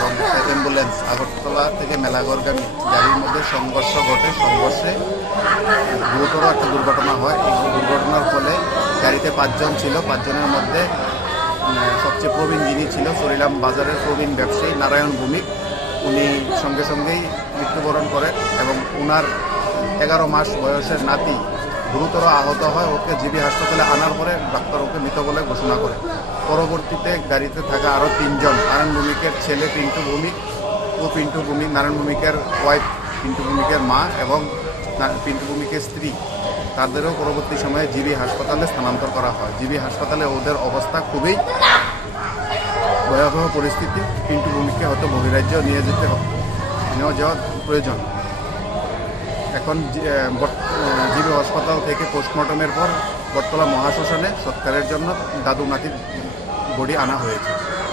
এবং একটা অ্যাম্বুলেন্স আগরতলা থেকে মেলাগড়গামী গাড়ির মধ্যে সংঘর্ষ ঘটে। সংঘর্ষে গুরুতর একটা দুর্ঘটনা হয়। এই দুর্ঘটনার ফলে গাড়িতে 5 জন ছিল। 5 জনের মধ্যে সবচেয়ে প্রবীণ যিনি ছিল সরিলাম বাজারের প্রবীণ ব্যবসায়ী নারায়ণ ভৌমিক, উনি সঙ্গে সঙ্গেই মৃত্যুবরণ করেন এবং ওনার 11 মাস বয়সের নাতি গুরুতর আহত হয়। ওকে জিবি হাসপাতালে আনার পরে ডাক্তার ওকে মৃত বলে ঘোষণা করে। পরবর্তীতে গাড়িতে থাকা আরও 3 জন, নারায়ণ ভৌমিকের ছেলে পিন্টু ভৌমিক ও পিন্টু ভৌমিক, নারায়ণ ভৌমিকের ওয়াইফ পিন্টু ভৌমিকের মা এবং পিন্টু ভৌমিকের স্ত্রী, তাদেরও পরবর্তী সময়ে জিবি হাসপাতালে স্থানান্তর করা হয়। জিবি হাসপাতালে ওদের অবস্থা খুবই ভয়াবহ পরিস্থিতি। পিন্টু ভৌমিককে হয়তো বহিরাজ্য নিয়ে যাওয়া প্রয়োজন। এখন জিবি হাসপাতাল থেকে পোস্টমর্টমের পর বটতলা মহাশ্মশানে সৎকারের জন্য দাদু নাতির বডি আনা হয়েছে।